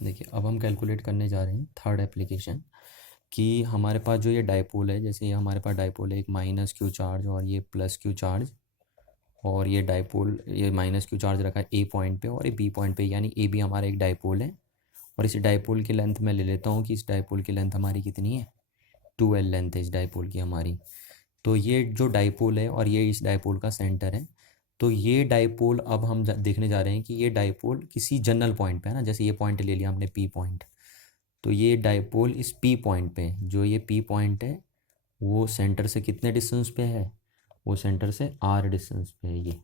देखिए अब हम कैलकुलेट करने जा रहे हैं थर्ड एप्लीकेशन कि हमारे पास जो ये डाइपोल है, जैसे ये हमारे पास डाइपोल है एक माइनस क्यू चार्ज और ये प्लस क्यू चार्ज, और ये डाइपोल ये माइनस क्यू चार्ज रखा है ए पॉइंट पे और ये बी पॉइंट पे, यानी ए भी हमारा एक डाइपोल है। और इस डाइपोल की लेंथ मैं ले लेता हूँ कि इस डाइपोल की लेंथ हमारी कितनी है, 2L लेंथ है इस डाइपोल की हमारी। तो ये जो डाइपोल है और ये इस डाइपोल का सेंटर है। तो ये डाइपोल अब हम देखने जा रहे हैं कि ये डाइपोल किसी जनरल पॉइंट पे है ना, जैसे ये पॉइंट ले लिया हमने पी पॉइंट। तो ये डाइपोल इस पी पॉइंट पे, जो ये पी पॉइंट है वो सेंटर से कितने डिस्टेंस पे है, वो सेंटर से आर डिस्टेंस पे है।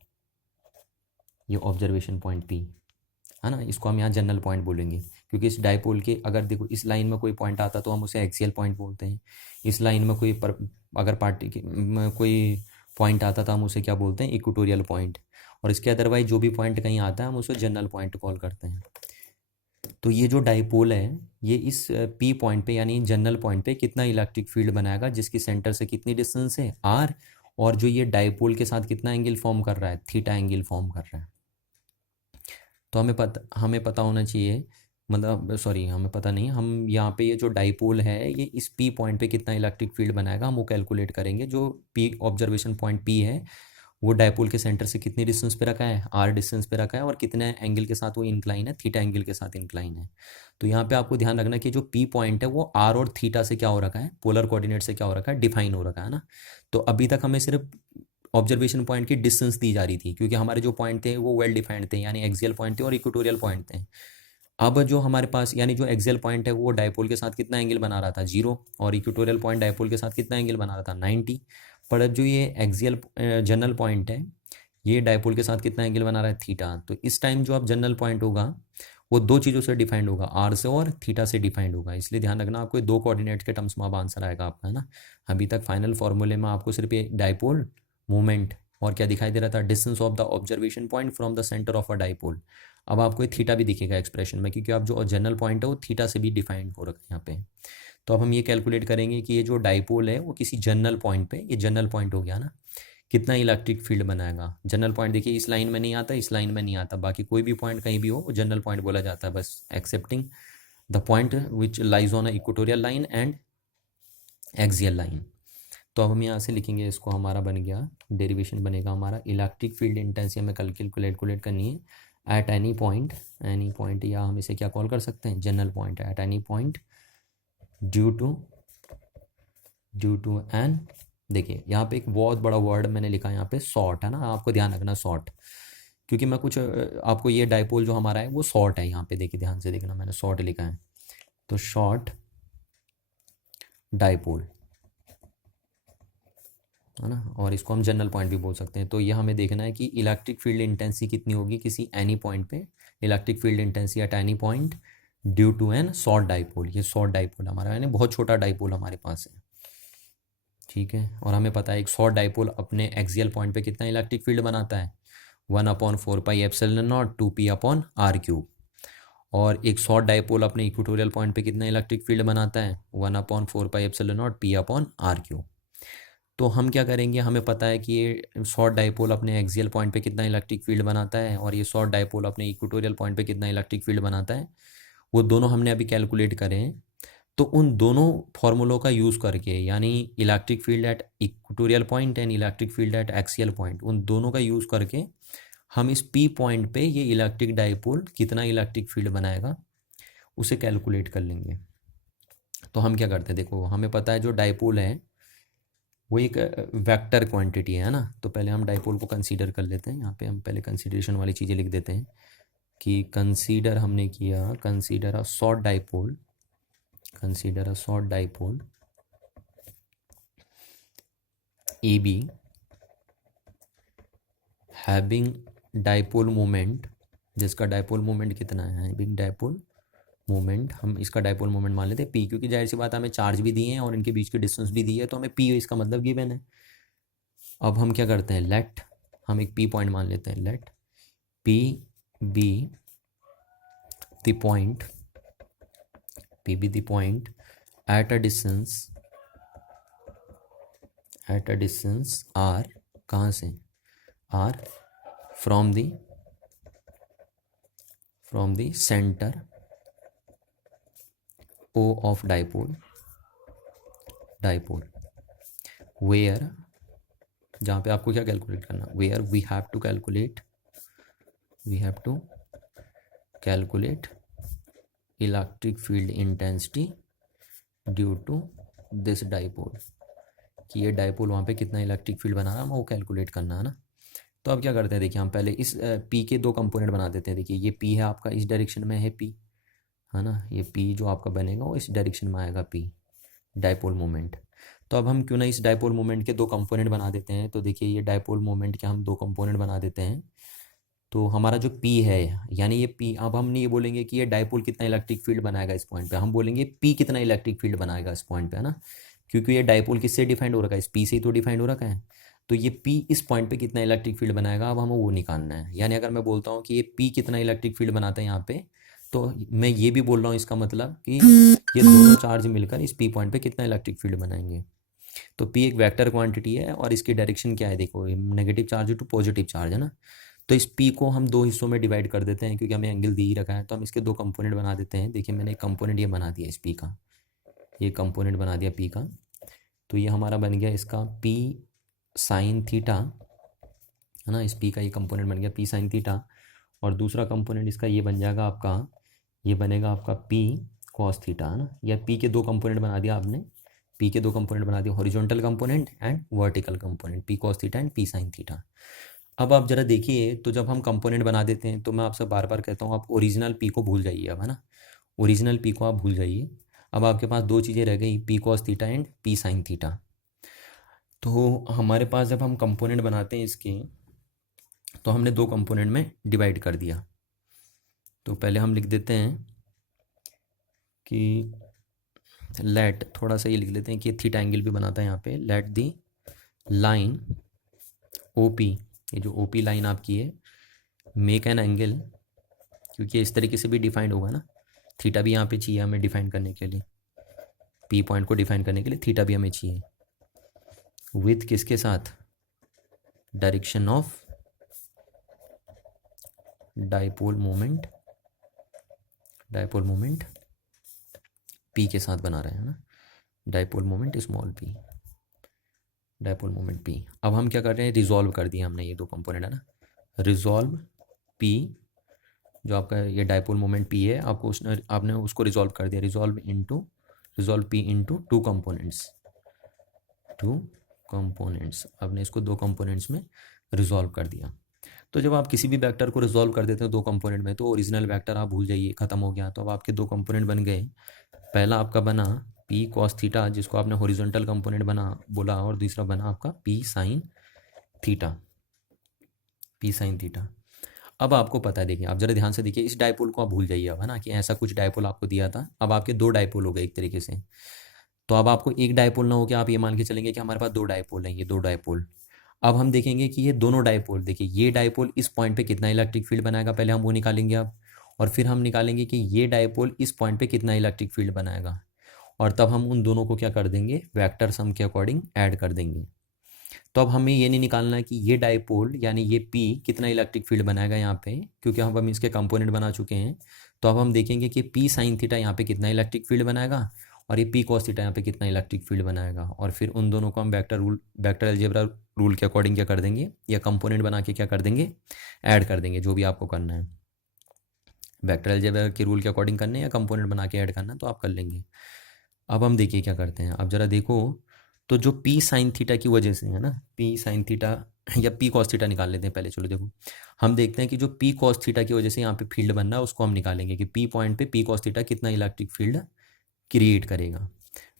ये ऑब्जर्वेशन पॉइंट पी है ना, इसको हम यहाँ जनरल पॉइंट बोलेंगे क्योंकि इस डाइपोल के अगर देखो इस लाइन में कोई पॉइंट आता तो हम उसे एक्सियल पॉइंट बोलते हैं। इस लाइन में कोई अगर कोई पॉइंट आता तो हम उसे क्या बोलते हैं, इक्वेटोरियल पॉइंट। और इसके अदरवाइज जो भी पॉइंट कहीं आता है हम उसे जनरल पॉइंट कॉल करते हैं। तो ये जो डाइपोल है ये इस पी पॉइंट पे यानी जनरल पॉइंट पे कितना इलेक्ट्रिक फील्ड बनाएगा, जिसकी सेंटर से कितनी डिस्टेंस है आर, और जो ये डाइपोल के साथ कितना एंगल फॉर्म कर रहा है, थीटा एंगल फॉर्म कर रहा है। तो हमें पता होना चाहिए, मतलब सॉरी हमें पता नहीं, हम यहाँ पे ये जो डाइपोल है ये इस पी पॉइंट पे कितना इलेक्ट्रिक फील्ड बनाएगा हम वो कैलकुलेट करेंगे। जो पी ऑब्जर्वेशन पॉइंट पी है वो डाइपोल के सेंटर से कितनी डिस्टेंस पे रखा है, आर डिस्टेंस पे रखा है, और कितने एंगल के साथ वो इंक्लाइन है, थीटा एंगल के साथ इंक्लाइन है। तो यहाँ पे आपको ध्यान रखना कि जो पी पॉइंट है वो आर और थीटा से क्या हो रखा है, पोलर कोऑर्डिनेट से क्या हो रखा है, डिफाइन हो रखा है ना। तो अभी तक हमें सिर्फ ऑब्जर्वेशन पॉइंट की डिस्टेंस दी जा रही थी क्योंकि हमारे जो पॉइंट थे वो वेल डिफाइंड थे, यानी एक्सियल पॉइंट थे और इक्वेटोरियल पॉइंट थे। अब जो हमारे पास यानी जो एक्सियल पॉइंट है वो डाइपोल के साथ कितना एंगल बना रहा था, 0, और इक्वेटोरियल पॉइंट डाइपोल के साथ कितना एंगल बना रहा था, 90। पर अब जो ये एक्सियल जनरल पॉइंट है ये डाइपोल के साथ कितना एंगल बना रहा है, थीटा। तो इस टाइम जो अब जनरल पॉइंट होगा वो दो चीज़ों से डिफाइंड होगा, आर से और थीटा से डिफाइंड होगा। इसलिए ध्यान रखना आपको दो कोऑर्डिनेट के टर्म्स में अब आंसर आएगा आपका, है ना। अभी तक फाइनल फॉर्मूले में आपको सिर्फ ये डाइपोल मोमेंट और क्या दिखाई दे रहा था, distance of the observation point from the centre of a dipole. अब आपको ये थीटा भी दिखेगा एक्सप्रेशन में क्योंकि अब जो जनरल पॉइंट है वो थीटा से भी डिफाइंड हो रखा है यहाँ पे। तो अब हम ये कैलकुलेट करेंगे कि ये जो डाइपोल है वो किसी जनरल पॉइंट पे, ये जनरल पॉइंट हो गया ना, कितना इलेक्ट्रिक फील्ड बनाएगा। जनरल पॉइंट देखिए इस लाइन में नहीं आता, इस लाइन में नहीं आता, बाकी कोई भी पॉइंट कहीं भी हो वो जनरल पॉइंट बोला जाता है, बस accepting the point which lies on a equatorial line and axial line. तो अब हम यहाँ से लिखेंगे, इसको हमारा बन गया, डेरिवेशन बनेगा हमारा इलेक्ट्रिक फील्ड इंटेंसिटी हमें कल कैलकुलेट करनी है एट एनी पॉइंट, या हम इसे क्या कॉल कर सकते हैं, general point at any point due to an. देखिए यहाँ पे एक बहुत बड़ा वर्ड मैंने लिखा है यहाँ पे, शॉर्ट है ना, आपको ध्यान रखना शॉर्ट, क्योंकि मैं कुछ आपको ये डाइपोल जो हमारा है वो शॉर्ट है यहाँ पे, देखिए ध्यान से देखना मैंने शॉर्ट लिखा है। तो शॉर्ट डाइपोल है ना, और इसको हम जनरल पॉइंट भी बोल सकते हैं। तो ये हमें देखना है कि इलेक्ट्रिक फील्ड इंटेंसिटी कितनी होगी किसी एनी पॉइंट पे, electric field intensity at any point due to an short dipole. ये शॉर्ट डाइपोल हमारा यानी बहुत छोटा डाइपोल हमारे पास है, ठीक है। और हमें पता है एक शॉर्ट डाइपोल अपने एक्सियल पॉइंट पे कितना इलेक्ट्रिक फील्ड बनाता है, 1/4πε0 2p/r³। और एक शॉर्ट डाइपोल अपने इक्वेटोरियल पॉइंट पे कितना इलेक्ट्रिक फील्ड बनाता है, 1/4πε0 p/r³। तो हम क्या करेंगे, हमें पता है कि ये शॉर्ट डाइपोल अपने एक्सियल पॉइंट पे कितना इलेक्ट्रिक फील्ड बनाता है और ये शॉर्ट डाइपोल अपने इक्वेटोरियल पॉइंट पे कितना इलेक्ट्रिक फील्ड बनाता है, वो दोनों हमने अभी कैलकुलेट करे हैं। तो उन दोनों फॉर्मूलों का यूज़ करके, यानी electric field at equatorial point and electric field eight axial point, उन दोनों का यूज़ करके हम इस पी पॉइंट पे ये इलेक्ट्रिक डाइपोल कितना इलेक्ट्रिक फील्ड बनाएगा उसे कैलकुलेट कर लेंगे। तो हम क्या करते हैं, देखो हमें पता है जो डाइपोल है वो एक वेक्टर क्वांटिटी है ना। तो पहले हम डाइपोल को कंसीडर कर लेते हैं, यहाँ पे हम पहले कंसीडरेशन वाली चीज़ें लिख देते हैं कि कंसीडर हमने किया, consider a short dipole, consider a short dipole AB having dipole moment, जिसका डाइपोल मोमेंट कितना है, हैविंग डाइपोल मोमेंट, हम इसका डाइपोल मोमेंट मान लेते हैं P, क्योंकि जाहिर सी बात हमें चार्ज भी दिए हैं और इनके बीच की डिस्टेंस भी दी है तो हमें P इसका मतलब गिवन है। अब हम क्या करते हैं, लेट हम एक P पॉइंट मान लेते हैं, let P be the point, P be the point at a distance R, कहाँ से, R from the centre O of dipole, dipole where, जहाँ पे आपको क्या कैलकुलेट करना, where we have to calculate electric field intensity due to this dipole, कि ये dipole वहाँ पे कितना इलेक्ट्रिक फील्ड बना रहा है, हमें वो कैलकुलेट करना है ना। तो अब क्या करते हैं, देखिए हम पहले इस पी के दो कंपोनेंट बना देते हैं। देखिए ये पी है आपका, इस डायरेक्शन में है पी, है ना, ये पी जो आपका बनेगा वो इस डायरेक्शन में आएगा पी, डाइपोल मोमेंट। तो अब हम क्यों ना इस डाइपोल मोमेंट के दो कंपोनेंट बना देते हैं। तो देखिए ये डाइपोल मोमेंट के हम दो कंपोनेंट बना देते हैं। तो हमारा जो पी है, यानी ये पी, अब हम नहीं ये बोलेंगे कि ये डाइपोल कितना इलेक्ट्रिक फील्ड बनाएगा इस पॉइंट पे, हम बोलेंगे पी कितना इलेक्ट्रिक फील्ड बनाएगा इस पॉइंट पे, है ना, क्योंकि ये डाइपोल किससे डिफाइंड हो रखा है, इस पी से ही तो डिफाइंड हो रखा है। तो ये पी इस पॉइंट पे कितना इलेक्ट्रिक फील्ड बनाएगा, अब हमें वो निकालना है। यानी अगर मैं बोलता हूँ कि ये पी कितना इलेक्ट्रिक फील्ड बनाता है यहाँ पे, तो मैं ये भी बोल रहा हूँ इसका मतलब कि ये दोनों चार्ज मिलकर इस पी पॉइंट पे कितना इलेक्ट्रिक फील्ड बनाएंगे। तो पी एक वेक्टर क्वांटिटी है और इसकी डायरेक्शन क्या है, देखो negative charge to positive charge, है ना। तो इस पी को हम दो हिस्सों में डिवाइड कर देते हैं, क्योंकि हमें एंगल दी ही रखा है। तो हम इसके दो कंपोनेंट बना देते हैं। देखिए मैंने एक कंपोनेंट ये बना दिया इस पी का, ये कंपोनेंट बना दिया पी का। तो ये हमारा बन गया इसका पी साइन थीटा, है ना, इस पी का ये कंपोनेंट बन गया पी साइन थीटा। और दूसरा कंपोनेंट इसका ये बन जाएगा आपका, ये बनेगा आपका पी कॉस थीटा, है ना। या पी के दो कंपोनेंट बना दिया आपने, पी के दो कंपोनेंट बना दिया, horizontal component and vertical component, P cos theta and P sine theta. अब आप जरा देखिए, तो जब हम कंपोनेंट बना देते हैं तो मैं आपसे बार बार कहता हूँ आप ओरिजिनल पी को भूल जाइए अब, है ना, ओरिजिनल पी को आप भूल जाइए। अब आपके पास दो चीज़ें रह गई, P cos theta and P sine theta. तो हमारे पास जब हम कंपोनेंट बनाते हैं इसके, तो हमने दो कंपोनेंट में डिवाइड कर दिया। तो पहले हम लिख देते हैं कि लेट, थोड़ा सा ये लिख लेते हैं कि थीटा एंगल भी बनाता है यहाँ पे, let the line O P, ये जो ओ पी लाइन आपकी है, मेक एन एंगल, क्योंकि इस तरीके से भी डिफाइंड होगा ना, थीटा भी यहाँ पे चाहिए हमें डिफाइन करने के लिए, पी पॉइंट को डिफाइन करने के लिए थीटा भी हमें चाहिए, विथ किसके साथ, direction of dipole moment, dipole moment P के साथ बना रहे हैं ना, dipole moment small P, dipole moment P. अब हम क्या कर रहे हैं, रिजॉल्व कर दिया हमने ये दो कंपोनेंट, है ना, रिजॉल्व पी, जो आपका ये डाइपोल मोमेंट पी है, आपको उसने, आपने उसको रिजॉल्व कर दिया, resolve P into two components, आपने इसको दो कंपोनेंट्स में रिजॉल्व कर दिया। तो जब आप किसी भी वेक्टर को रिजॉल्व कर देते हो दो कंपोनेंट में, तो ओरिजिनल वेक्टर आप भूल जाइए, खत्म हो गया। तो अब आपके दो कंपोनेंट बन गए, पहला आपका बना पी कॉस थीटा, जिसको आपने हॉरिजॉन्टल कंपोनेंट बना बोला, और दूसरा बना आपका P sine theta, P sine theta. अब आपको पता है, देखिए आप जरा ध्यान से देखिए, इस डाइपोल को आप भूल जाइए अब, है ना, कि ऐसा कुछ डाइपोल आपको दिया था। अब आपके दो डाइपोल हो गए एक तरीके से। तो अब आपको एक डाइपोल ना हो के आप ये मान के चलेंगे कि हमारे पास दो डाइपोल हैं, ये दो डाइपोल। अब हम देखेंगे कि ये दोनों डाइपोल, देखिए ये डाइपोल इस पॉइंट पे कितना इलेक्ट्रिक फील्ड बनाएगा, पहले हम वो निकालेंगे अब, और फिर हम निकालेंगे कि ये डाइपोल इस पॉइंट पे कितना इलेक्ट्रिक फील्ड बनाएगा, और तब हम उन दोनों को क्या कर देंगे, वेक्टर सम के अकॉर्डिंग ऐड कर देंगे। तो अब हमें ये नहीं निकालना है कि ये डाइपोल यानी ये पी कितना इलेक्ट्रिक फील्ड बनाएगा यहाँ पे, क्योंकि हम इसके कंपोनेंट बना चुके हैं। तो अब हम देखेंगे कि पी साइन थीटा यहाँ पे कितना इलेक्ट्रिक फील्ड बनाएगा, और ये पी कॉस थीटा यहाँ पे कितना इलेक्ट्रिक फील्ड बनाएगा, और फिर उन दोनों को हम वेक्टर अलजेब्रा रूल के अकॉर्डिंग क्या कर देंगे, या कंपोनेंट बना के क्या कर देंगे, ऐड कर देंगे, जो भी आपको करना है, वेक्टर अलजेब्रा के रूल के अकॉर्डिंग करने या कंपोनेंट बना के ऐड करना, तो आप कर लेंगे। अब हम देखिए क्या करते हैं, अब जरा देखो, तो जो पी साइन थीटा की वजह से है ना, पी साइन थीटा या पी कॉस थीटा निकाल लेते हैं पहले। चलो देखो, हम देखते हैं कि जो पी कॉस थीटा की वजह से यहाँ पे फील्ड बन रहा है, उसको हम निकालेंगे कि पी पॉइंट पे पी कॉस थीटा कितना इलेक्ट्रिक फील्ड क्रिएट करेगा।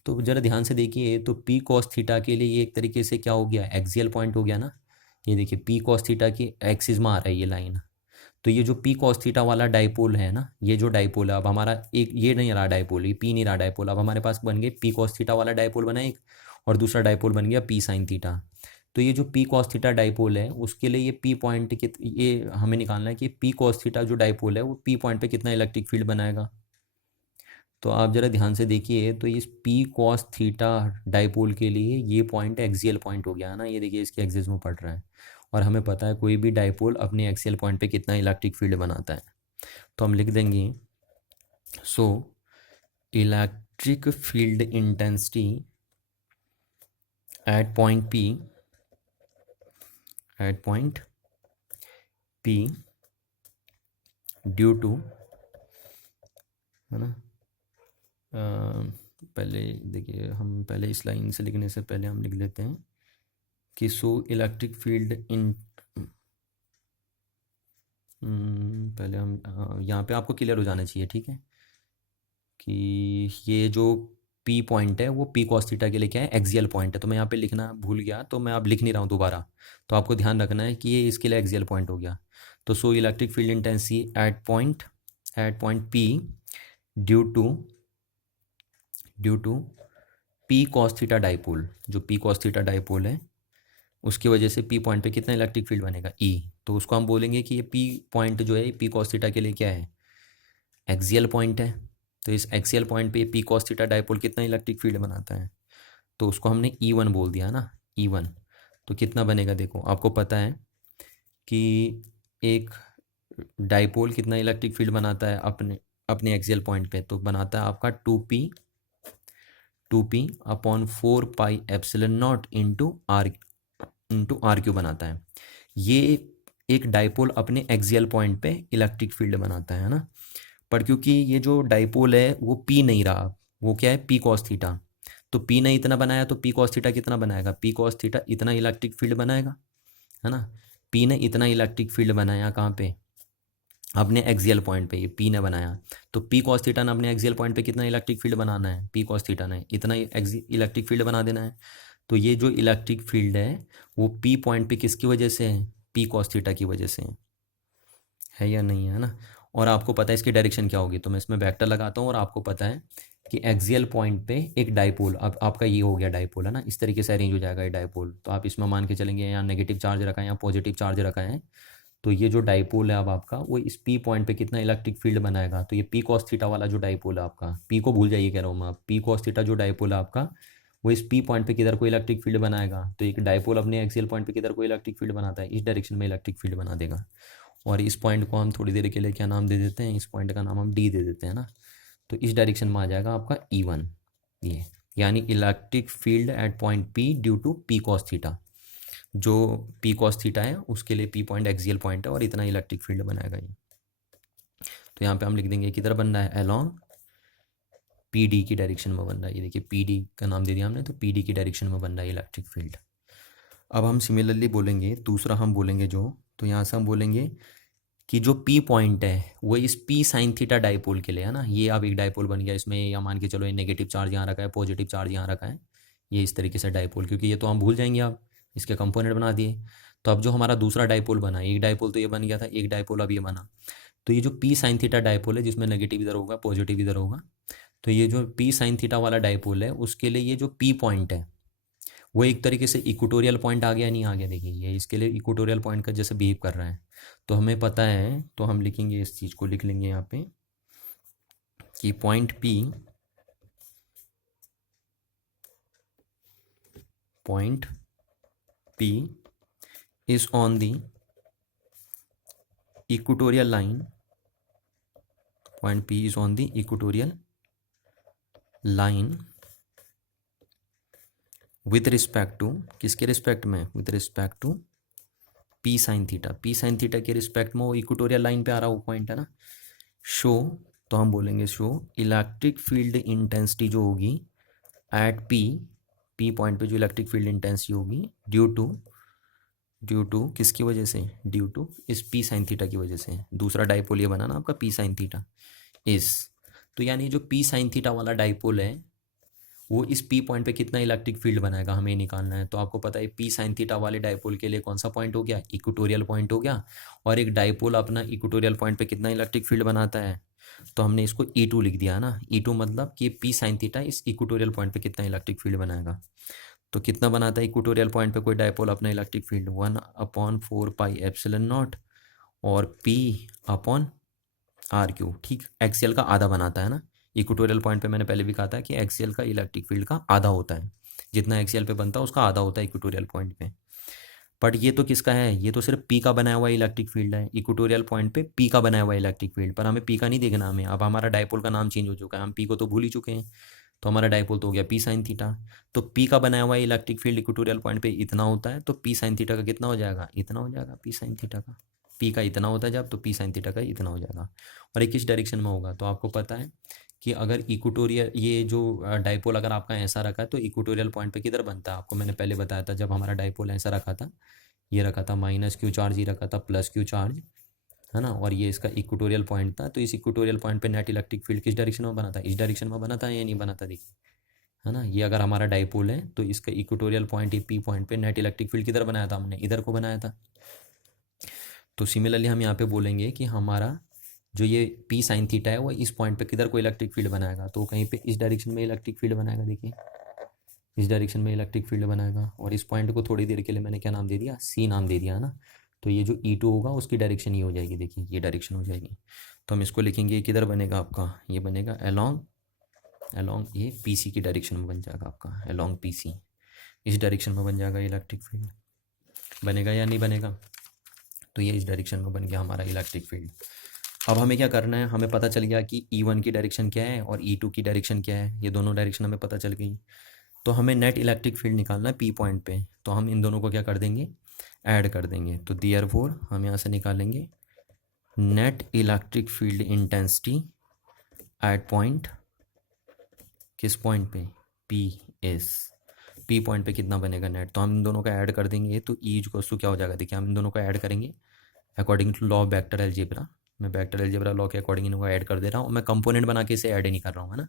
तो जरा ध्यान से देखिए, तो पी कॉस थीटा के लिए ये एक तरीके से क्या हो गया, एक्सियल पॉइंट हो गया ना। ये देखिए पी कॉस थीटा की एक्सिस में आ रहा है ये लाइन। तो ये जो पी कॉस थीटा वाला डाइपोल है ना, ये जो डाइपोल है, अब हमारा एक ये नहीं रहा डाइपोल, ये पी नहीं रहा डाइपोल, अब हमारे पास बन गए पी कॉस थीटा वाला डाइपोल बना एक, और दूसरा डाइपोल बन गया पी साइन थीटा। तो ये जो पी कॉस थीटा डाइपोल है, उसके लिए ये पी पॉइंट के, ये हमें निकालना है कि पी कॉस थीटा जो डाइपोल है वो पी पॉइंट पे कितना इलेक्ट्रिक फील्ड बनाएगा। तो आप जरा ध्यान से देखिए, तो इस पी कॉस थीटा डाइपोल के लिए ये पॉइंट एक्सियल पॉइंट हो गया है ना, ये देखिए इसके एक्सिस में पड़ रहा है, और हमें पता है कोई भी डाइपोल अपने एक्सियल पॉइंट पे कितना इलेक्ट्रिक फील्ड बनाता है। तो हम लिख देंगे, so electric field intensity at point P due to, है ना, पहले देखिए, हम पहले इस लाइन से लिखने से पहले हम लिख लेते हैं कि सो इलेक्ट्रिक फील्ड इन, पहले हम यहाँ पे आपको क्लियर हो जाना चाहिए, ठीक है, कि ये जो P पॉइंट है वो P cos थीटा के लिए क्या है, एक्सियल पॉइंट है। तो मैं यहाँ पे लिखना भूल गया, तो मैं अब लिख नहीं रहा हूँ दोबारा, तो आपको ध्यान रखना है कि ये इसके लिए एक्सियल पॉइंट हो गया। तो so electric field intensity at point P due to P cos theta dipole, जो P cos थीटा डाइपोल है उसकी वजह से P पॉइंट पे कितना इलेक्ट्रिक फील्ड बनेगा, E। तो उसको हम बोलेंगे कि ये P पॉइंट जो है P cos थीटा के लिए क्या है, एक्सियल पॉइंट है। तो इस एक्सियल पॉइंट पे P cos थीटा डाइपोल कितना इलेक्ट्रिक फील्ड बनाता है, तो उसको हमने E1 बोल दिया ना, E1। तो कितना बनेगा, देखो आपको पता है कि एक डाइपोल कितना इलेक्ट्रिक फील्ड बनाता है अपने एक्सियल पॉइंट पे, तो बनाता है आपका 2p upon 4 pi epsilon naught into R cube बनाता है। ये एक डाइपोल अपने एक्सियल पॉइंट पे इलेक्ट्रिक फील्ड बनाता है ना, पर क्योंकि ये जो डाइपोल है वो P नहीं रहा, वो क्या है P cos थीटा, तो P ने इतना बनाया तो P cos थीटा कितना बनाएगा, P cos थीटा इतना इलेक्ट्रिक फील्ड बनाएगा, है ना। P ने इतना इलेक्ट्रिक फील्ड बनाया कहाँ पे, अपने एक्सियल पॉइंट पे, ये P ने बनाया, तो P cos थीटा ने अपने एक्सियल पॉइंट पे कितना इलेक्ट्रिक फील्ड बनाना है, P cos थीटा ने इतना इलेक्ट्रिक फील्ड बना देना है। तो ये जो इलेक्ट्रिक फील्ड है वो P पॉइंट पे किसकी वजह से है, P cos थीटा की वजह से है या नहीं, है ना। और आपको पता है इसकी डायरेक्शन क्या होगी, तो मैं इसमें वेक्टर लगाता हूँ, और आपको पता है कि एक्सियल पॉइंट पे एक डाइपोल, अब आपका ये हो गया डाइपोल, है ना, इस तरीके से अरेंज हो जाएगा ये डाइपोल। तो आप इसमें मान के चलेंगे यहाँ नेगेटिव चार्ज रखा है, यहाँ पॉजिटिव चार्ज रखा है, तो ये जो डाइपोल है अब आपका वो इस P पॉइंट पे कितना इलेक्ट्रिक फील्ड बनाएगा, तो ये P cos थीटा वाला जो डाइपोल है आपका, P को भूल जाइए कह रहा हूँ मैं, P cos थीटा जो डाइपोल है आपका वो इस P पॉइंट पे किधर को इलेक्ट्रिक फील्ड बनाएगा, तो एक डाइपोल अपने एक्सियल पॉइंट पे किधर को इलेक्ट्रिक फील्ड बनाता है, इस डायरेक्शन में इलेक्ट्रिक फील्ड बना देगा। और इस पॉइंट को हम थोड़ी देर के लिए क्या नाम दे देते हैं, इस पॉइंट का नाम हम D दे देते हैं ना, तो इस डायरेक्शन में आ जाएगा आपका E1, ये यानी electric field at point P due to P cos theta, जो P cos थीटा है उसके लिए P पॉइंट एक्सियल पॉइंट है और इतना इलेक्ट्रिक फील्ड बनाएगा ये। तो यहाँ पे हम लिख देंगे किधर बन रहा है, अलोंग PD की डायरेक्शन में बन रहा है, ये देखिए PD का नाम दे दिया हमने, तो PD की डायरेक्शन में बन रहा है इलेक्ट्रिक फील्ड। अब हम सिमिलरली बोलेंगे दूसरा, हम बोलेंगे जो, तो यहाँ से हम बोलेंगे कि जो P पॉइंट है वो इस P साइन थीटा डाइपोल के लिए, है ना, ये अब एक डाइपोल बन गया, इसमें या मान के चलो ये नेगेटिव चार्ज यहाँ रखा है, पॉजिटिव चार्ज यहाँ रखा है, ये इस तरीके से डाइपोल, क्योंकि ये तो हम भूल जाएंगे, आप इसके कंपोनेंट बना दिए। तो अब जो हमारा दूसरा डाइपोल बना, एक डाइपोल तो ये बन गया था, एक डाइपोल अब ये बना, तो ये जो P साइन थीटा डाइपोल है जिसमें नेगेटिव इधर होगा पॉजिटिव इधर होगा, तो ये जो P साइन थीटा वाला डाइपोल है उसके लिए ये जो P पॉइंट है वो एक तरीके से इक्वेटोरियल पॉइंट आ गया, नहीं आ गया, देखिए ये इसके लिए इक्वेटोरियल पॉइंट का जैसे बिहेव कर रहा है। तो हमें पता है, तो हम लिखेंगे इस चीज़ को, लिख लेंगे यहाँ पे कि point P is on the equatorial line, point P is on the equatorial line with respect to, किसके रिस्पेक्ट में, with respect to P sine theta, P sine theta के रिस्पेक्ट में वो इक्वेटोरियल लाइन पे आ रहा वो पॉइंट, है ना। शो, तो हम बोलेंगे शो इलेक्ट्रिक फील्ड इंटेंसिटी जो होगी एट P पॉइंट पे जो इलेक्ट्रिक फील्ड इंटेंसिटी होगी ड्यू टू किसकी वजह से, ड्यू टू इस P साइन थीटा की वजह से, दूसरा डाइपोल ये बना ना आपका P साइन थीटा इस, तो यानी जो P साइन थीटा वाला डाइपोल है वो इस P पॉइंट पे कितना इलेक्ट्रिक फील्ड बनाएगा हमें निकालना है। तो आपको पता है P साइन थीटा वाले डाइपोल के लिए कौन सा पॉइंट हो गया, इक्वेटोरियल पॉइंट हो गया, और एक डाइपोल अपना इक्वेटोरियल पॉइंट पे कितना इलेक्ट्रिक फील्ड बनाता है, तो हमने इसको E2 लिख दिया ना, E2 मतलब कि P साइन थीटा इस इक्वेटोरियल पॉइंट पे कितना इलेक्ट्रिक फील्ड बनाएगा। तो कितना बनाता है इक्वेटोरियल पॉइंट पे कोई डाइपोल अपना इलेक्ट्रिक फील्ड, 1/4πε0 और P अपॉन RQ, ठीक, एक्सियल का आधा बनाता है ना। इक्वेटोरियल पॉइंट पे मैंने पहले भी कहा था कि एक्सियल का इलेक्ट्रिक फील्ड का आधा होता है, जितना एक्सियल पे बनता है उसका आधा होता है इक्वेटोरियल पॉइंट पे। बट ये तो किसका है, ये तो सिर्फ P का बनाया हुआ इलेक्ट्रिक फील्ड है, इक्वेटोरियल पॉइंट पे P का बनाया हुआ इलेक्ट्रिक फील्ड, पर हमें P का नहीं देखना, हमें अब हमारा डाइपोल का नाम चेंज हो चुका है, हम P को तो भूल ही चुके हैं, तो हमारा डाइपोल तो हो गया पी साइन थीटा। तो पी का बनाया हुआ इलेक्ट्रिक फील्ड इक्वेटोरियल पॉइंट पे इतना होता है, तो पी साइन थीटा का कितना हो जाएगा, इतना हो जाएगा पी साइन थीटा का। पी का इतना होता है जब, तो पी साइन थीटा का इतना हो जाएगा। और ये किस डायरेक्शन में होगा, तो आपको पता है कि अगर इक्वेटोरियल ये जो डाइपोल अगर आपका ऐसा रखा है तो इक्वेटोरियल पॉइंट पे किधर बनता है, आपको मैंने पहले बताया था जब हमारा डाइपोल ऐसा रखा था, ये रखा था माइनस क्यू चार्ज, ये रखा था प्लस क्यू चार्ज, है ना, और ये इसका इक्वेटोरियल पॉइंट था। तो इस इक्वेटोरियल पॉइंट पे नेट इलेक्ट्रिक फील्ड किस डायरेक्शन में बना था, इस डायरेक्शन में बना था या नहीं बना था, देखिए, है ना। ये अगर हमारा डाइपोल है तो इसका इक्वेटोरियल पॉइंट, ये पी पॉइंट पे नेट इलेक्ट्रिक फील्ड किधर बनाया था हमने, इधर को बनाया था। तो सिमिलरली हम यहाँ पे बोलेंगे कि हमारा जो ये पी साइन थीटा है वो इस पॉइंट पे किधर को इलेक्ट्रिक फील्ड बनाएगा, तो कहीं पे इस डायरेक्शन में इलेक्ट्रिक फील्ड बनाएगा, देखिए इस डायरेक्शन में इलेक्ट्रिक फील्ड बनाएगा। और इस पॉइंट को थोड़ी देर के लिए मैंने क्या नाम दे दिया, सी नाम दे दिया, है ना। तो ये जो E2 होगा उसकी डायरेक्शन ये हो जाएगी, देखिए ये डायरेक्शन हो जाएगी। तो हम इसको लिखेंगे, ये किधर बनेगा आपका, ये बनेगा अलॉन्ग ये PC की डायरेक्शन में बन जाएगा आपका, अलॉन्ग PC इस डायरेक्शन में बन जाएगा इलेक्ट्रिक फील्ड। बनेगा या नहीं बनेगा, तो ये इस डायरेक्शन में बन गया हमारा इलेक्ट्रिक फील्ड। अब हमें क्या करना है, हमें पता चल गया कि E1 की डायरेक्शन क्या है और E2 की डायरेक्शन क्या है, ये दोनों डायरेक्शन हमें पता चल गई। तो हमें नेट इलेक्ट्रिक फील्ड निकालना है पी पॉइंट पे, तो हम इन दोनों को क्या कर देंगे, ऐड कर देंगे। तो देयरफॉर हम यहाँ से निकालेंगे net electric field intensity at point, किस पॉइंट पे, पी पॉइंट पे कितना बनेगा नेट, तो हम इन दोनों का ऐड कर देंगे। तो ई इक्वल्स टू क्या हो जाएगा, देखिए हम इन दोनों को ऐड करेंगे according to law of vector algebra. मैं वेक्टर अलजेब्रा लॉ के अकॉर्डिंग इनको ऐड कर दे रहा हूँ, मैं कंपोनेंट बना के इसे ऐड ही नहीं कर रहा हूँ, है ना,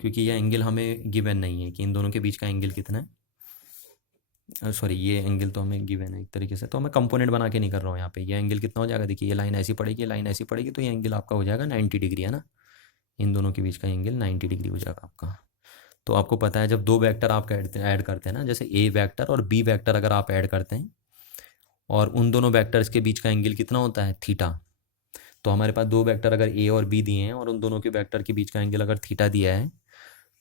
क्योंकि ये एंगल हमें गिवन नहीं है कि इन दोनों के बीच का एंगल कितना है। सॉरी, ये एंगल तो हमें गिवन है एक तरीके से, तो मैं कंपोनेंट बना के नहीं कर रहा हूँ यहाँ पे। ये एंगल कितना हो जाएगा, देखिए ये लाइन ऐसी पड़ेगी, ये लाइन ऐसी पड़ेगी, तो ये एंगल आपका हो जाएगा 90 डिग्री, है ना। इन दोनों के बीच का एंगल 90 डिग्री हो जाएगा आपका। तो आपको पता है जब दो वेक्टर आप ऐड करते हैं ना, जैसे ए वेक्टर और बी वेक्टर अगर आप ऐड करते हैं और उन दोनों वेक्टर्स के बीच का एंगल कितना होता है, थीटा। तो हमारे पास दो वेक्टर अगर ए और बी दिए हैं और उन दोनों के वेक्टर के बीच का एंगल अगर थीटा दिया है,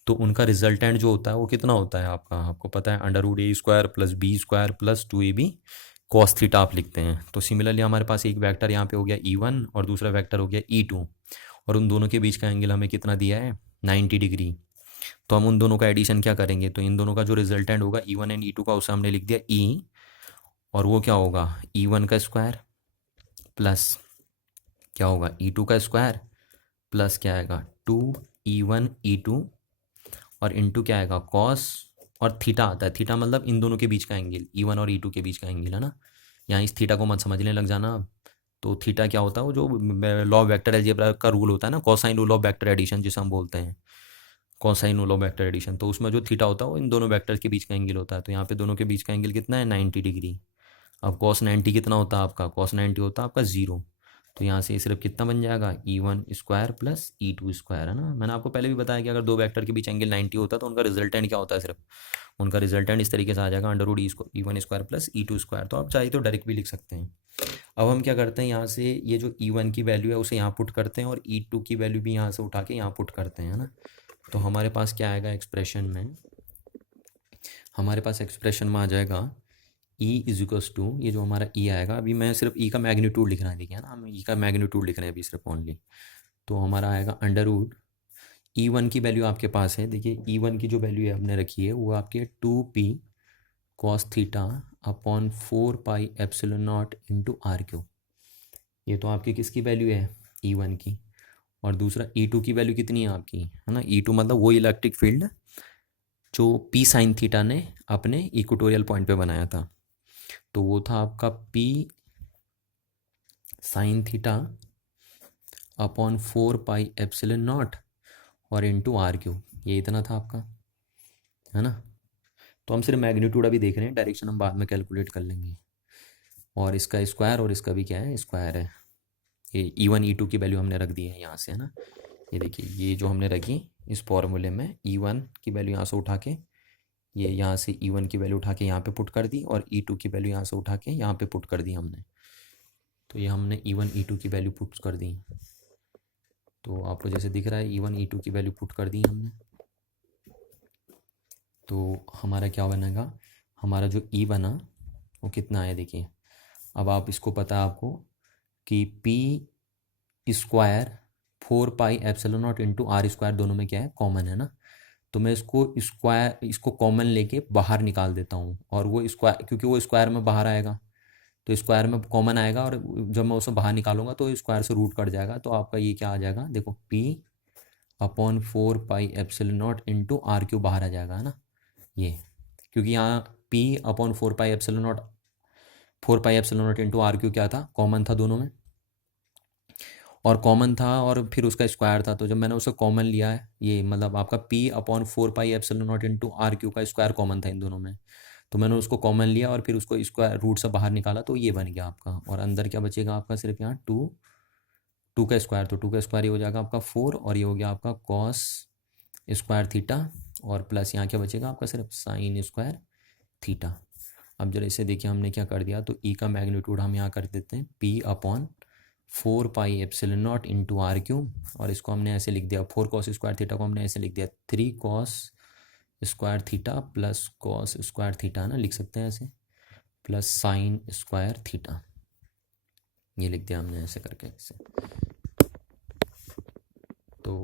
तो उनका रिजल्टेंट जो होता है वो कितना होता है आपका, आपको पता है √a² + b² + 2ab cos theta आप लिखते हैं। तो सिमिलरली हमारे पास एक वेक्टर यहाँ पे हो गया E1 और दूसरा वेक्टर हो गया E2, और उन दोनों के बीच का एंगल हमें कितना दिया है, 90 डिग्री। तो हम उन दोनों का एडिशन क्या करेंगे, तो इन दोनों का जो रिजल्टेंट होगा E1 एंड E2 का, उसे हमने लिख दिया E, और वो क्या होगा E1 का स्क्वायर प्लस क्या होगा E2 का स्क्वायर प्लस क्या आएगा 2E1 E2 और इंटू क्या आएगा कॉस, और थीटा आता है, थीटा मतलब इन दोनों के बीच का एंगल, E1 और E2 के बीच का एंगल, है ना। यहाँ इस थीटा को मत समझने लग जाना। तो थीटा क्या होता है, वो जो लॉ ऑफ वेक्टर अलजेब्रा का रूल होता है ना, cosine rule of vector addition जिसे हम बोलते हैं, cosine rule of vector addition, तो उसमें जो थीटा होता है वो इन दोनों वेक्टर के बीच का एंगल होता है। तो यहाँ पे दोनों के बीच का एंगल कितना है, 90 डिग्री। अब कॉस 90 कितना होता है आपका, कॉस 90 होता है आपका 0। तो यहाँ से सिर्फ कितना बन जाएगा, E1² + E2², है ना। मैंने आपको पहले भी बताया कि अगर दो वेक्टर के बीच एंगल 90 होता है तो उनका रिजल्टेंट क्या होता है, सिर्फ उनका रिजल्टेंट इस तरीके से आ जाएगा √E1² + E2²। तो आप चाहे तो डायरेक्ट भी लिख सकते हैं। अब हम क्या करते हैं, यहाँ से ये जो E1 की वैल्यू है उसे यहाँ पुट करते हैं और E2 की वैल्यू भी यहाँ से उठा के यहाँ पुट करते हैं, है ना। तो हमारे पास क्या आएगा एक्सप्रेशन में, हमारे पास एक्सप्रेशन में आ जाएगा E = ये जो हमारा E आएगा, अभी मैं सिर्फ E का मैग्नीट्यूड लिख रहा है, देखिए ना, हम E का मैग्नीट्यूड लिख रहे हैं अभी सिर्फ ओनली। तो हमारा आएगा E1 की वैल्यू आपके पास है, देखिए E1 की जो वैल्यू है हमने रखी है वो आपकी 2p cos theta upon 4πε0 × r³। ये तो आपकी किसकी वैल्यू है, E1 की। और दूसरा E2 की वैल्यू कितनी है आपकी, है ना। E2 मतलब वो इलेक्ट्रिक फील्ड जो p sin थीटा ने अपने इक्वेटोरियल पॉइंट पे बनाया था। तो वो था आपका p sin थीटा अपॉन 4πε0 और इंटू r³, ये इतना था आपका, है ना। तो हम सिर्फ मैग्नीट्यूड अभी देख रहे हैं, डायरेक्शन हम बाद में कैलकुलेट कर लेंगे। और इसका स्क्वायर और इसका भी क्या है, स्क्वायर है। ये E1 E2 की वैल्यू हमने रख दी है यहाँ से, है ना। ये देखिए ये जो हमने रखी इस फॉर्मूले में E1 की वैल्यू यहाँ से उठा के, ये यहाँ से E1 की वैल्यू उठा के यहाँ पे पुट कर दी, और E2 की वैल्यू यहाँ से उठा के यहाँ पे पुट कर दी हमने। तो ये हमने E1 E2 की वैल्यू पुट कर दी। तो आपको जैसे दिख रहा है E1 E2 की वैल्यू पुट कर दी हमने। तो हमारा क्या बनेगा, हमारा जो E बना वो कितना है, देखिए। अब आप इसको पता है आपको कि p² 4πε0 × r² दोनों में क्या है, कॉमन है ना। तो मैं इसको कॉमन लेके बाहर निकाल देता हूँ, और वो स्क्वायर, क्योंकि वो स्क्वायर में बाहर आएगा तो स्क्वायर में कॉमन आएगा, और जब मैं उसे बाहर निकालूंगा तो स्क्वायर से रूट कट जाएगा। तो आपका ये क्या आ जाएगा, देखो P upon 4 pi epsilon naught into R cube बाहर आ जाएगा, है ना ये, क्योंकि यहाँ P upon 4 pi epsilon naught into R cube क्या था, कॉमन था दोनों में, और कॉमन था और फिर उसका स्क्वायर था। तो जब मैंने उसे कॉमन लिया है, ये मतलब आपका P upon 4 pi epsilon naught into R cube का स्क्वायर कॉमन था इन दोनों में, तो मैंने उसको कॉमन लिया और फिर उसको स्क्वायर रूट से बाहर निकाला, तो ये बन गया आपका। और अंदर क्या बचेगा आपका, सिर्फ यहाँ टू का स्क्वायर, तो टू का स्क्वायर ये हो जाएगा आपका 4, और ये हो गया आपका कॉस स्क्वायर थीटा, और प्लस यहाँ क्या बचेगा आपका, सिर्फ साइन स्क्वायर थीटा। अब जरा इसे देखिए हमने क्या कर दिया, तो ई का मैग्नीट्यूड हम यहाँ कर देते हैं P upon 4 pi epsilon naught into R cube, और इसको हमने ऐसे लिख दिया, 4 कॉस स्क्वायर थीटा को हमने ऐसे लिख दिया 3 cos square theta plus cos square theta ना, लिख सकते हैं ऐसे, प्लस साइन स्क्वायर थीटा, ये लिख दिया हमने ऐसे करके ऐसे। तो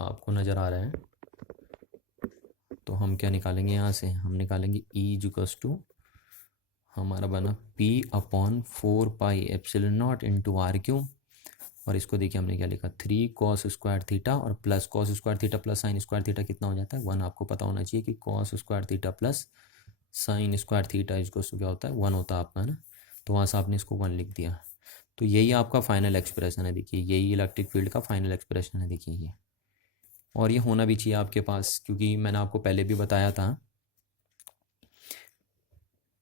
आपको नज़र आ रहा है, तो हम क्या निकालेंगे यहाँ से, हम निकालेंगे ई इक्वल्स टू हमारा बना P upon 4 pi epsilon naught into R cube, और इसको देखिए हमने क्या लिखा 3 कॉस स्क्वायर थीटा और plus cos square theta plus sine square theta कितना हो जाता है 1। आपको पता होना चाहिए कि cos square theta plus sine square theta इसको क्या होता है 1 होता है आपका, ना। तो वहाँ से आपने इसको 1 लिख दिया। तो यही आपका फाइनल एक्सप्रेशन है, देखिए यही इलेक्ट्रिक फील्ड का फाइनल एक्सप्रेशन है, देखिए ये। और ये होना भी चाहिए आपके पास, क्योंकि मैंने आपको पहले भी बताया था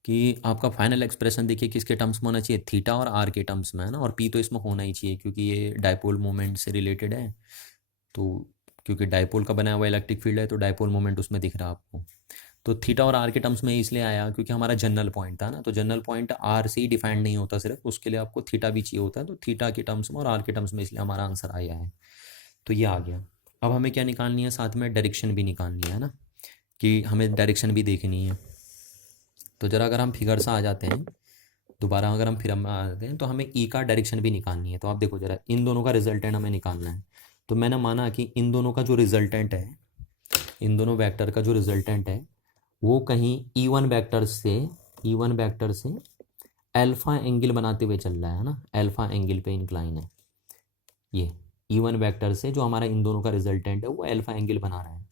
कि आपका फाइनल एक्सप्रेशन देखिए किसके टर्म्स में होना चाहिए, थीटा और आर के टर्म्स में, है ना। और पी तो इसमें होना ही चाहिए क्योंकि ये डायपोल मोमेंट से रिलेटेड है, तो क्योंकि डायपोल का बनाया हुआ इलेक्ट्रिक फील्ड है तो डायपोल मोमेंट उसमें दिख रहा है आपको। तो थीटा और आर के टर्म्स में इसलिए आया क्योंकि हमारा जनरल पॉइंट था ना, तो जनरल पॉइंट आर से ही डिफाइंड नहीं होता, सिर्फ उसके लिए आपको थीटा भी चाहिए होता है, तो थीटा के टर्म्स में और आर के टर्म्स में, इसलिए हमारा आंसर आया है। तो ये आ गया। अब हमें क्या निकालनी है, साथ में डायरेक्शन भी निकालनी है ना, कि हमें डायरेक्शन भी देखनी है। तो ज़रा अगर हम फिगर से आ जाते हैं दोबारा, अगर हम फिर हम आ जाते हैं तो हमें ई का डायरेक्शन भी निकालनी है। तो आप देखो ज़रा, इन दोनों का रिजल्टेंट हमें निकालना है। तो मैंने माना कि इन दोनों का जो रिजल्टेंट है, इन दोनों वेक्टर का जो रिजल्टेंट है वो कहीं ई वन वेक्टर से अल्फा एंगल बनाते हुए चल रहा है ना, अल्फा एंगल पे इंक्लाइन है। ये ई वन वेक्टर से जो हमारा इन दोनों का रिजल्टेंट है वो अल्फा एंगल बना रहा है।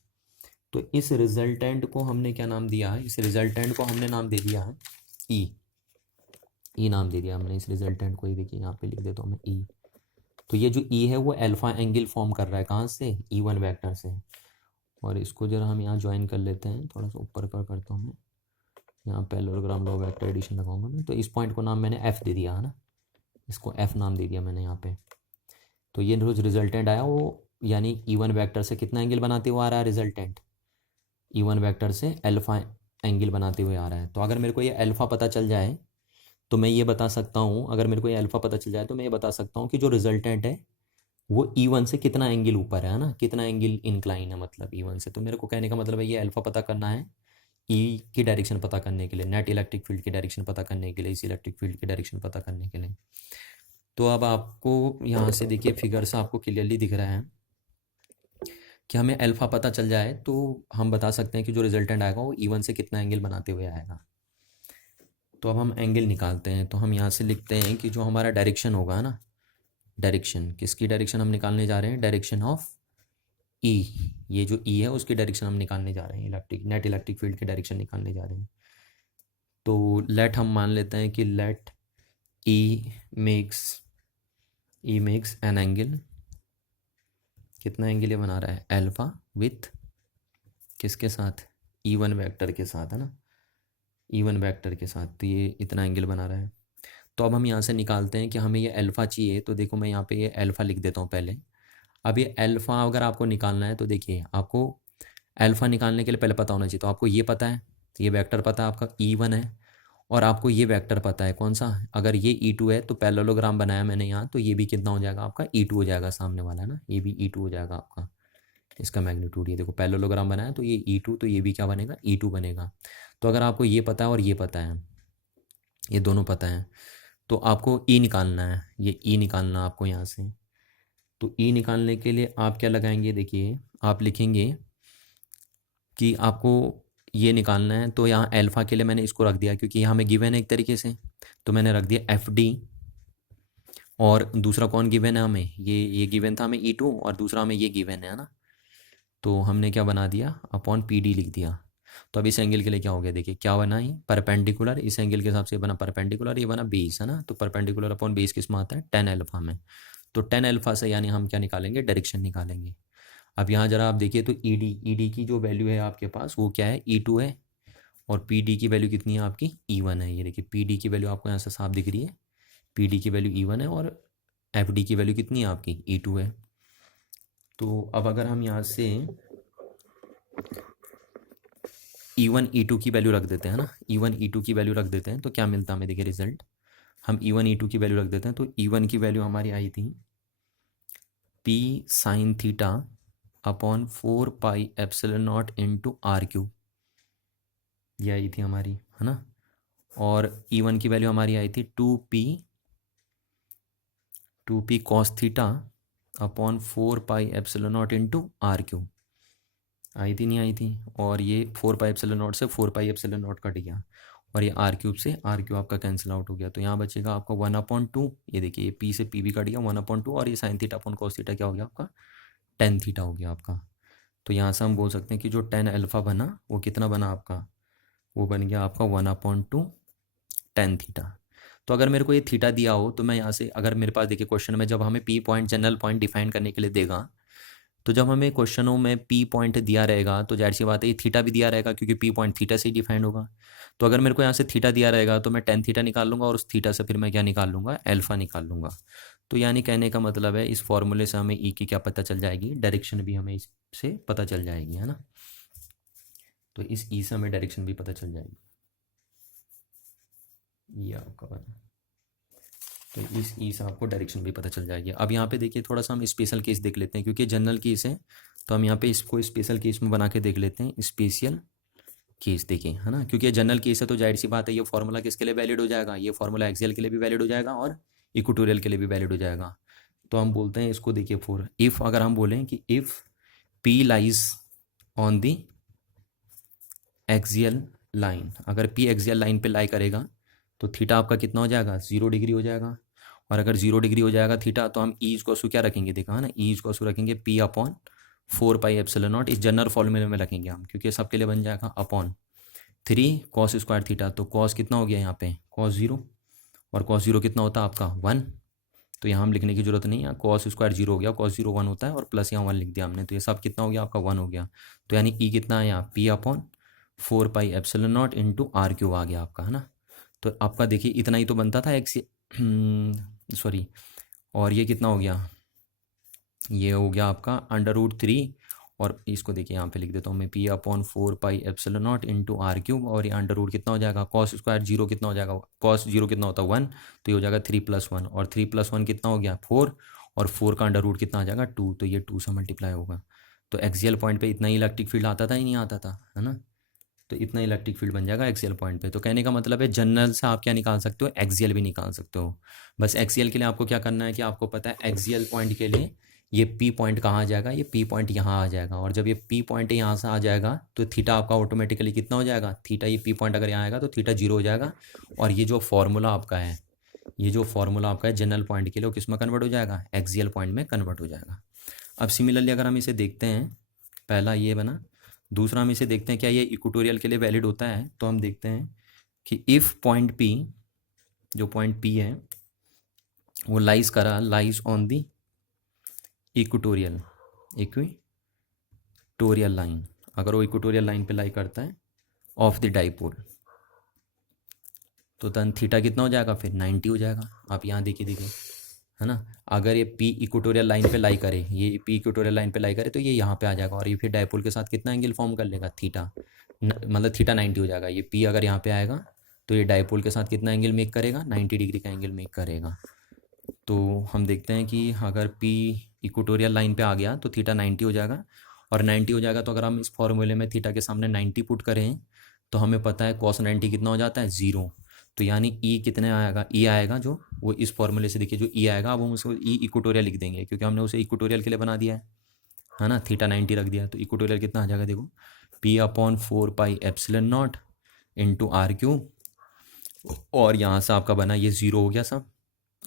तो इस रिजल्टेंट को हमने क्या नाम दिया है, इस रिजल्टेंट को हमने नाम दे दिया है ई नाम दे दिया हमने इस रिजल्टेंट को। ये देखिए यहाँ पे लिख देता हूँ मैं ई। तो ये जो ई है वो अल्फा एंगल फॉर्म कर रहा है, कहाँ से, ई वन वेक्टर से। और इसको जरा हम यहाँ ज्वाइन कर लेते हैं, थोड़ा सा ऊपर करता हूँ मैं, यहाँ पैरेललोग्राम लॉ वेक्टर एडिशन लगाऊंगा मैं। तो इस पॉइंट को नाम मैंने एफ दे दिया है ना, इसको एफ नाम दे दिया मैंने यहाँ पे। तो ये जो रिजल्टेंट आया वो यानी ई वन वेक्टर से कितना एंगल बनाते हुए आ रहा है, रिजल्टेंट ई वन वेक्टर से अल्फा एंगल बनाते हुए आ रहा है। तो अगर मेरे को ये अल्फा पता चल जाए तो मैं ये बता सकता हूँ, अगर मेरे को ये अल्फा पता चल जाए तो मैं ये बता सकता हूँ कि जो रिजल्टेंट है वो ई वन से कितना एंगल ऊपर है ना, कितना एंगल इंक्लाइन है मतलब ई वन से। तो मेरे को कहने का मतलब है ये अल्फा पता करना है ई की डायरेक्शन पता करने के लिए, नेट इलेक्ट्रिक फील्ड की डायरेक्शन पता करने के लिए, इस इलेक्ट्रिक फील्ड की डायरेक्शन पता करने के लिए। तो अब आपको यहाँ से देखिए फिगर से आपको क्लियरली दिख रहा है कि हमें अल्फा पता चल जाए तो हम बता सकते हैं कि जो रिजल्टेंट आएगा वो ई वन से कितना एंगल बनाते हुए आएगा। तो अब हम एंगल निकालते हैं। तो हम यहाँ से लिखते हैं कि जो हमारा डायरेक्शन होगा ना, डायरेक्शन किसकी डायरेक्शन हम निकालने जा रहे हैं, डायरेक्शन ऑफ ई। ये जो ई है उसकी डायरेक्शन हम निकालने जा रहे हैं, नेट इलेक्ट्रिक फील्ड की डायरेक्शन निकालने जा रहे हैं। तो लेट हम मान लेते हैं कि let E makes an angle, कितना एंगल ये बना रहा है, अल्फा विथ किसके साथ, ई वन वेक्टर के साथ, है ना, ई वन वेक्टर के साथ। तो ये इतना एंगल बना रहा है। तो अब हम यहाँ से निकालते हैं कि हमें ये अल्फ़ा चाहिए। तो देखो मैं यहाँ पे ये अल्फ़ा लिख देता हूँ पहले। अब ये अल्फ़ा अगर आपको निकालना है तो देखिए आपको अल्फ़ा निकालने के लिए पहले पता होना चाहिए। तो आपको ये पता है, तो ये वेक्टर पता है आपका ई वन है, और आपको ये वेक्टर पता है कौन सा, अगर ये ई टू है तो पैरेललोग्राम बनाया मैंने यहाँ, तो ये भी कितना हो जाएगा आपका ई टू हो जाएगा, सामने वाला है ना, ये भी ई टू हो जाएगा आपका, इसका मैग्नीट्यूड। ये देखो पैरेललोग्राम बनाया तो ये ई टू, तो ये भी क्या बनेगा, ई टू बनेगा। तो अगर आपको ये पता है और ये पता है, ये दोनों पता है, तो आपको ई निकालना है, ये ई निकालना आपको यहाँ से। तो ई निकालने के लिए आप क्या लगाएंगे, देखिए आप लिखेंगे कि आपको ये निकालना है, तो यहाँ अल्फ़ा के लिए मैंने इसको रख दिया क्योंकि यहाँ हमें गिवन है एक तरीके से, तो मैंने रख दिया एफ डी। और दूसरा कौन गिवन है हमें, ये गिवन था हमें E2, और दूसरा हमें ये गिवन है ना, तो हमने क्या बना दिया, अपॉन पी डी लिख दिया। तो अब इस एंगल के लिए क्या हो गया, देखिए क्या बना, ही परपेंडिकुलर, इस एंगल के हिसाब से बना परपेंडिकुलर, ये बना बेस है ना, तो परपेंडिकुलर अपॉन बेस किस में आता है, टेन अल्फा में। तो टेन अल्फा से यानी हम क्या निकालेंगे, डायरेक्शन निकालेंगे। अब यहाँ जरा आप देखिए तो ईडी की जो वैल्यू है आपके पास वो क्या है, E2 है, और पीडी की वैल्यू कितनी है आपकी, E1 है। ये देखिए पीडी की वैल्यू आपको यहाँ से साफ दिख रही है, पीडी की वैल्यू E1 है, और एफडी की वैल्यू कितनी है आपकी, E2 है। तो अब अगर हम यहाँ से E1 E2 की वैल्यू रख देते हैं ना, E1 E2 की वैल्यू रख देते हैं तो क्या मिलता है हमें, देखिए रिजल्ट, हम E1 E2 की वैल्यू रख देते हैं तो E1 की वैल्यू हमारी आई थी P sine theta upon 4πε0 into R3, ये आई थी हमारी, है ना। और E1 की वैल्यू हमारी आई थी 2p cos theta upon 4πε0 into R3, आई थी नहीं आई थी। और ये 4πε0 से 4πε0 कट गया, और ये R3 से R3 आपका कैंसिल आउट हो गया, तो यहाँ बचेगा आपका 1/2। ये देखिए ये P से P भी कट गया, 1/2, और ये sign theta upon cos theta क्या हो गया आपका, टेन थीटा हो गया आपका। तो यहाँ से हम बोल सकते हैं कि जो टेन अल्फ़ा बना वो कितना बना आपका, वो बन गया आपका 1/2 टेन थीटा। तो अगर मेरे को ये थीटा दिया हो तो मैं यहाँ से, अगर मेरे पास देखिए क्वेश्चन में जब हमें P point, general point define करने के लिए देगा, तो जब हमें क्वेश्चनों में पी पॉइंट दिया रहेगा तो जाहिर सी बात है ये थीटा भी दिया रहेगा, क्योंकि पी पॉइंट थीटा से ही डिफाइंड होगा। तो अगर मेरे को यहाँ से थीटा दिया रहेगा तो मैं टेन थीटा निकाल लूँगा, और उस थीटा से फिर मैं क्या निकाल लूँगा, अल्फ़ा निकाल लूँगा। तो यानी कहने का मतलब है इस फॉर्मूले से हमें ई की क्या पता चल जाएगी, डायरेक्शन भी हमें इससे पता चल जाएगी, है ना। तो इस ई से हमें डायरेक्शन भी पता चल जाएगी, ये आपका बना। तो इस ई से आपको डायरेक्शन भी पता चल जाएगी। अब यहाँ पे देखिए थोड़ा सा हम स्पेशल केस देख लेते हैं, क्योंकि जनरल केस है तो हम यहाँ पे इसको स्पेशल केस में बना के देख लेते हैं, स्पेशल केस देखें, है ना। क्योंकि ये जनरल केस है तो जाहिर सी बात है ये फॉर्मूला किसके लिए वैलिड हो जाएगा, ये फॉर्मूला एक्सियल के लिए भी वैलिड हो जाएगा और इक्वेटोरियल के लिए भी वैलिड हो जाएगा। तो हम बोलते हैं इसको, देखिए फॉर इफ़, अगर हम बोलें कि if P lies on the axial line, अगर पी एक्सियल लाइन पे लाई करेगा तो थीटा आपका कितना हो जाएगा, 0 डिग्री हो जाएगा। और अगर 0 डिग्री हो जाएगा थीटा तो हम ई इक्वल क्या रखेंगे, देखा है ना, ई इक्वल रखेंगे पी अपॉन 4πε0, इस जनरल फॉर्मूले में रखेंगे हम, क्योंकि सबके लिए बन जाएगा अपॉन 3 कॉस स्क्वायर थीटा। तो कॉस कितना हो गया यहाँ पे, कॉस 0, और कॉस 0 कितना होता है आपका 1, तो यहाँ हम लिखने की जरूरत नहीं है, कॉस स्क्वायर 0 हो गया, कॉस 0 1 होता है, और प्लस यहाँ 1 लिख दिया हमने, तो ये सब कितना हो गया आपका 1 हो गया। तो यानी ई कितना है यहाँ, पी अपॉन 4πε0 इंटू R3 आ गया आपका, है ना। तो आपका देखिए इतना ही तो बनता था एक्स, सॉरी, और ये कितना हो गया, ये हो गया आपका √3, और इसको देखिए यहाँ पे लिख देता हूँ मैं, पी अपॉन 4πε0 इंटू R3, और ये अंडर कितना हो जाएगा, कॉस स्क्वायर 0 कितना हो जाएगा, कॉस 0 कितना होता है 1, तो ये हो जाएगा 3 + 1, और 3 + 1 कितना हो गया 4, और 4 का अंडर कितना आ जाएगा 2, तो ये 2 से मल्टीप्लाई होगा। तो एक्सियल पॉइंट पे इतना ही इलेक्ट्रिक फील्ड आता था ही नहीं आता था, है ना। तो इतना इलेक्ट्रिक फील्ड बन जाएगा एक्सियल पॉइंट पे। तो कहने का मतलब है जनरल से आप क्या निकाल सकते हो, एक्सियल भी निकाल सकते हो। बस एक्सियल के लिए आपको क्या करना है कि आपको पता है एक्सियल पॉइंट के लिए ये पी पॉइंट कहाँ आ जाएगा, ये पी पॉइंट यहाँ आ जाएगा, और जब ये पी पॉइंट यहाँ से आ जाएगा तो थीटा आपका ऑटोमेटिकली कितना हो जाएगा, थीटा, ये पी पॉइंट अगर यहाँ आएगा तो थीटा 0 हो जाएगा, और ये जो फॉर्मूला आपका है, ये जो फॉर्मूला आपका है जनरल पॉइंट के लिए, वो किस में कन्वर्ट हो जाएगा, एक्सियल पॉइंट में कन्वर्ट हो जाएगा। अब सिमिलरली अगर हम इसे देखते हैं, पहला ये बना, दूसरा हम इसे देखते हैं क्या ये इक्वेटोरियल के लिए वैलिड होता है। तो हम देखते हैं कि इफ़ पॉइंट पी, जो पॉइंट पी है वो lies on the equatorial line, अगर वो इक्वेटोरियल लाइन पे लाई करता है ऑफ द डाइपोल, तो तन थीटा कितना हो जाएगा, फिर 90 हो जाएगा। आप यहाँ देखिए, है ना। अगर ये पी इक्वेटोरियल लाइन पे लाई करे, ये पी इक्वेटोरियल लाइन पे लाई करे तो ये यहाँ पे आ जाएगा, और ये फिर डाइपोल के साथ कितना एंगल फॉर्म कर लेगा, थीटा, मतलब थीटा 90 हो जाएगा। ये पी अगर यहाँ पे आएगा तो ये डाइपोल के साथ कितना एंगल मेक करेगा, 90 डिग्री का एंगल मेक करेगा। तो हम देखते हैं कि अगर पी इक्वेटोरियल लाइन पे आ गया तो थीटा 90 हो जाएगा, और 90 हो जाएगा तो अगर हम इस फॉर्मूले में थीटा के सामने 90 पुट करें तो हमें पता है कॉस 90 कितना हो जाता है, 0। तो यानी ई कितने आएगा, ई आएगा जो वो इस फॉर्मूले से, देखिए जो ई आएगा, अब हम उसको ई इक्वेटोरियल लिख देंगे, क्योंकि हमने उसे इक्वेटोरियल के लिए बना दिया है ना, थीटा 90 रख दिया, तो इक्वेटोरियल कितना आ जाएगा, देखो P P/4πε0 into R cube, और यहाँ से आपका बना ये ज़ीरो हो गया सब,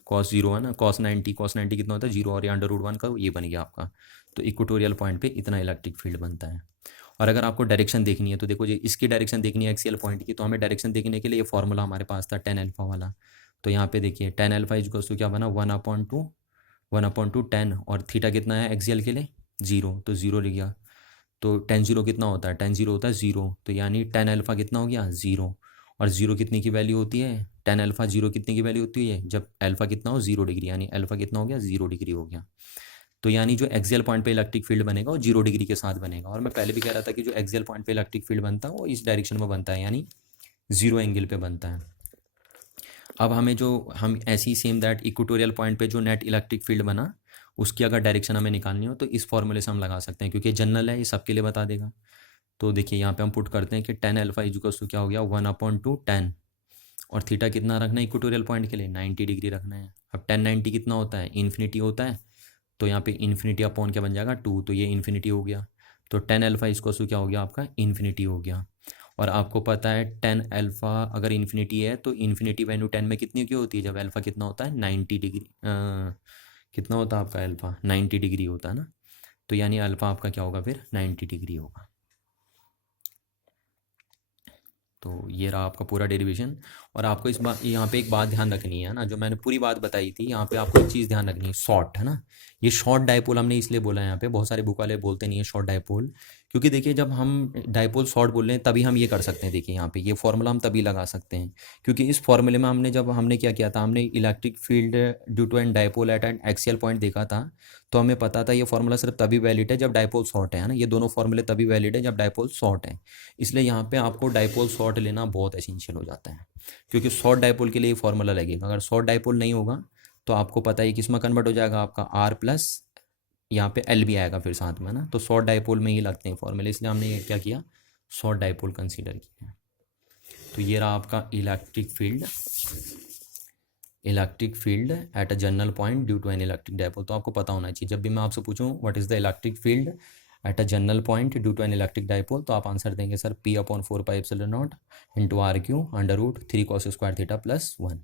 कॉस ज़ीरो है ना, cos 90 कितना होता है जीरो, और ये अंडर रूट 1 का ये बन गया आपका। तो इक्वेटोरियल पॉइंट पे इतना इलेक्ट्रिक फील्ड बनता है। और अगर आपको डायरेक्शन देखनी है तो देखो, ये इसकी डायरेक्शन देखनी है एक्सियल पॉइंट की, तो हमें डायरेक्शन देखने के लिए ये फॉर्मूला हमारे पास था tan अल्फा वाला। तो यहाँ पे देखिए tan अल्फा इक्वल्स टू क्या बना, 1/2 tan, और थीटा कितना है एक्सियल के लिए 0, तो 0 लिख गया। तो tan 0 कितना होता है, tan 0 होता है 0, तो यानी tan अल्फा कितना हो गया 0। और 0 कितने की वैल्यू होती है, tan अल्फा 0 कितने की वैल्यू होती है, जब अल्फा कितना हो 0 डिग्री, यानी अल्फा कितना हो गया 0 डिग्री हो गया। तो यानी जो एक्सियल पॉइंट पे इलेक्ट्रिक फील्ड बनेगा वो 0 डिग्री के साथ बनेगा। और मैं पहले भी कह रहा था कि जो एक्सियल पॉइंट पे इलेक्ट्रिक फील्ड बनता है वो इस डायरेक्शन में बनता है, यानी 0 एंगल पे बनता है। अब हम ऐसी सेम दैट इक्वेटोरियल पॉइंट पे जो नेट इलेक्ट्रिक फील्ड बना उसकी अगर डायरेक्शन हमें निकालनी हो तो इस फॉर्मूले से हम लगा सकते हैं, क्योंकि जनरल है, ये सबके लिए बता देगा। तो देखिए यहाँ पे हम पुट करते हैं कि tan अल्फा इक्वल्स टू क्या हो गया 1/2 tan, और थीटा कितना रखना है इक्वेटोरियल पॉइंट के लिए 90 डिग्री रखना है। अब tan 90 कितना होता है, इन्फिनिटी होता है, तो यहाँ पे इन्फिनिटी अपॉन क्या बन जाएगा 2, तो ये इन्फिनिटी हो गया। तो tan अल्फा इक्वल्स टू क्या हो गया आपका इन्फिनिटी हो गया। और आपको पता है tan अल्फा अगर इन्फिनिटी है तो इन्फिनिटी वैल्यू 10 में कितनी की होती है, जब अल्फा कितना होता है 90 डिग्री, कितना होता है आपका अल्फा 90 डिग्री होता है ना, तो यानी अल्फा आपका क्या होगा फिर 90 डिग्री होगा। तो ये रहा आपका पूरा डेरिवेशन। और आपको इस बात यहाँ पे एक बात ध्यान रखनी है ना, जो मैंने पूरी बात बताई थी, यहाँ पे आपको एक चीज़ ध्यान रखनी है, शॉर्ट है ना। ये शॉर्ट डाइपोल हमने इसलिए बोला है, यहाँ पे बहुत सारे बुक वाले बोलते नहीं है शॉर्ट डाइपोल, क्योंकि देखिए जब हम डाइपोल शॉर्ट बोल रहे हैं तभी हम ये कर सकते हैं। देखिए यहाँ पे ये फॉर्मूला हम तभी लगा सकते हैं, क्योंकि इस फॉर्मूले में हमने क्या किया था, हमने electric field due to an dipole at an axial point देखा था। तो हमें पता था ये फॉर्मूला सिर्फ तभी वैलिड है जब डाइपोल शॉर्ट है ना, ये दोनों फॉर्मूले तभी वैलिड है जब डाइपोल शॉर्ट है। इसलिए यहाँ पे आपको डाइपोल शॉर्ट लेना बहुत एसेंशियल हो जाता है, क्योंकि शॉर्ट डाइपोल के लिए फॉर्मूला लगेगा। अगर शॉर्ट डाइपोल नहीं होगा तो आपको पता है किस में कन्वर्ट हो जाएगा आपका आर प्लस, यहाँ पे एल भी आएगा फिर साथ में ना, तो शॉर्ट डाइपोल में ही लगते हैं फॉर्मूले, इसलिए हमने ये क्या किया शॉर्ट डाइपोल कंसीडर किया। तो ये रहा आपका electric field at a general point due to an electric dipole. तो आपको पता होना चाहिए, जब भी मैं आपसे पूछूं what is the electric field at a general point due to an electric dipole, तो आप आंसर देंगे sir P/4πε0 into R cube under root 3 cos² theta +1।